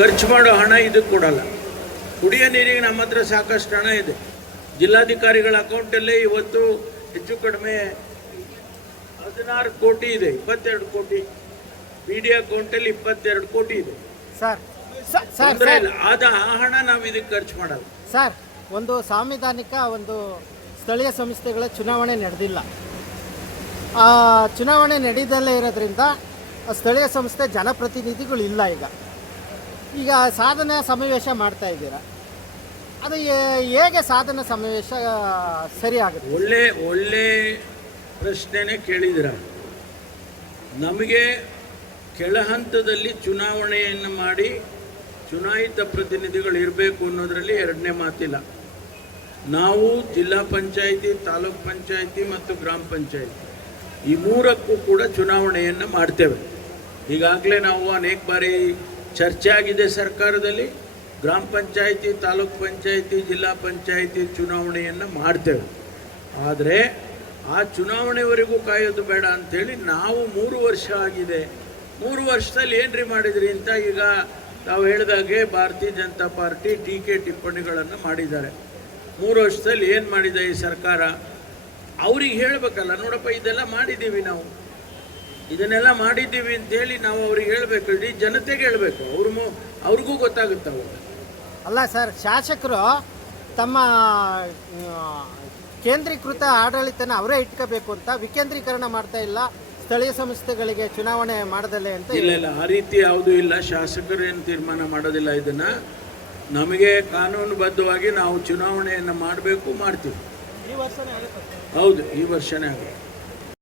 ಖರ್ಚು ಮಾಡೋ ಹಣ ಇದಕ್ಕೆ ಕೊಡಲ್ಲ. ಕುಡಿಯೋ ನೀರಿಗೆ ನಮ್ಮ ಹತ್ರ ಸಾಕಷ್ಟು ಹಣ ಇದೆ. ಜಿಲ್ಲಾಧಿಕಾರಿಗಳ ಅಕೌಂಟಲ್ಲೇ ಇವತ್ತು ಹೆಚ್ಚು ಕಡಿಮೆ 16 ಕೋಟಿ ಇದೆ, 22 ಕೋಟಿ. PD ಅಕೌಂಟಲ್ಲಿ 22 ಕೋಟಿ ಇದೆ. ತೊಂದರೆ ಇಲ್ಲ. ಆದ ಆ ಹಣ ನಾವು ಇದಕ್ಕೆ ಖರ್ಚು ಮಾಡಲ್ಲ. ಸರ್, ಒಂದು ಸಾಂವಿಧಾನಿಕ ಒಂದು ಸ್ಥಳೀಯ ಸಂಸ್ಥೆಗಳ ಚುನಾವಣೆ ನಡೆದಿಲ್ಲ. ಚುನಾವಣೆ ನಡೀದಲ್ಲೇ ಇರೋದ್ರಿಂದ ಸ್ಥಳೀಯ ಸಂಸ್ಥೆ ಜನಪ್ರತಿನಿಧಿಗಳು ಇಲ್ಲ. ಈಗ ಸಾಧನ ಸಮಾವೇಶ ಮಾಡ್ತಾ ಇದ್ದೀರಾ, ಅದು ಹೇಗೆ ಸಾಧನ ಸಮಾವೇಶ ಸರಿ ಆಗುತ್ತೆ? ಒಳ್ಳೆ ಪ್ರಶ್ನೆನೇ ಕೇಳಿದಿರ. ನಮಗೆ ಕೆಳ ಹಂತದಲ್ಲಿ ಚುನಾವಣೆಯನ್ನು ಮಾಡಿ ಚುನಾಯಿತ ಪ್ರತಿನಿಧಿಗಳು ಇರಬೇಕು ಅನ್ನೋದರಲ್ಲಿ ಎರಡನೇ ಮಾತಿಲ್ಲ. ನಾವು ಜಿಲ್ಲಾ ಪಂಚಾಯಿತಿ, ತಾಲೂಕ್ ಪಂಚಾಯಿತಿ ಮತ್ತು ಗ್ರಾಮ ಪಂಚಾಯಿತಿ ಈ ಮೂರಕ್ಕೂ ಕೂಡ ಚುನಾವಣೆಯನ್ನು ಮಾಡ್ತೇವೆ. ಈಗಾಗಲೇ ನಾವು ಅನೇಕ ಬಾರಿ ಚರ್ಚೆ ಆಗಿದೆ ಸರ್ಕಾರದಲ್ಲಿ. ಗ್ರಾಮ ಪಂಚಾಯಿತಿ, ತಾಲೂಕ್ ಪಂಚಾಯಿತಿ, ಜಿಲ್ಲಾ ಪಂಚಾಯಿತಿ ಚುನಾವಣೆಯನ್ನು ಮಾಡ್ತೇವೆ. ಆದರೆ ಆ ಚುನಾವಣೆವರೆಗೂ ಕಾಯೋದು ಬೇಡ ಅಂಥೇಳಿ ನಾವು 3 ವರ್ಷ ಆಗಿದೆ, 3 ವರ್ಷದಲ್ಲಿ ಏನ್ರಿ ಮಾಡಿದ್ರಿ ಅಂತ ಈಗ ನಾವು ಹೇಳಿದಾಗೆ ಭಾರತೀಯ ಜನತಾ ಪಾರ್ಟಿ ಟೀಕೆ ಟಿಪ್ಪಣಿಗಳನ್ನು ಮಾಡಿದ್ದಾರೆ. 3 ವರ್ಷದಲ್ಲಿ ಏನು ಮಾಡಿದೆ ಈ ಸರ್ಕಾರ? ಅವ್ರಿಗೆ ಹೇಳಬೇಕಲ್ಲ, ನೋಡಪ್ಪ ಇದೆಲ್ಲ ಮಾಡಿದ್ದೀವಿ, ನಾವು ಇದನ್ನೆಲ್ಲ ಮಾಡಿದ್ದೀವಿ ಅಂತೇಳಿ ನಾವು ಅವ್ರಿಗೆ ಹೇಳಬೇಕು, ಇಡೀ ಜನತೆಗೆ ಹೇಳಬೇಕು. ಅವ್ರಿಗೂ ಗೊತ್ತಾಗುತ್ತೆ ಅವಾಗ. ಅಲ್ಲ ಸರ್, ಶಾಸಕರು ತಮ್ಮ ಕೇಂದ್ರೀಕೃತ ಆಡಳಿತನ ಅವರೇ ಇಟ್ಕೋಬೇಕು ಅಂತ ವಿಕೇಂದ್ರೀಕರಣ ಮಾಡ್ತಾ ಇಲ್ಲ, ಸ್ಥಳೀಯ ಸಂಸ್ಥೆಗಳಿಗೆ ಚುನಾವಣೆ ಮಾಡದಲ್ಲೇ ಅಂತ. ಇಲ್ಲ, ಆ ರೀತಿ ಯಾವುದೂ ಇಲ್ಲ. ಶಾಸಕರು ಏನು ತೀರ್ಮಾನ ಮಾಡೋದಿಲ್ಲ. ಇದನ್ನು ನಮಗೆ ಕಾನೂನುಬದ್ಧವಾಗಿ ನಾವು ಚುನಾವಣೆಯನ್ನು ಮಾಡಬೇಕು, ಮಾಡ್ತೀವಿ. ಈ ವರ್ಷನೇ ಆಗುತ್ತೆ. ಹೌದು, ಈ ವರ್ಷನೇ ಆಗುತ್ತೆ.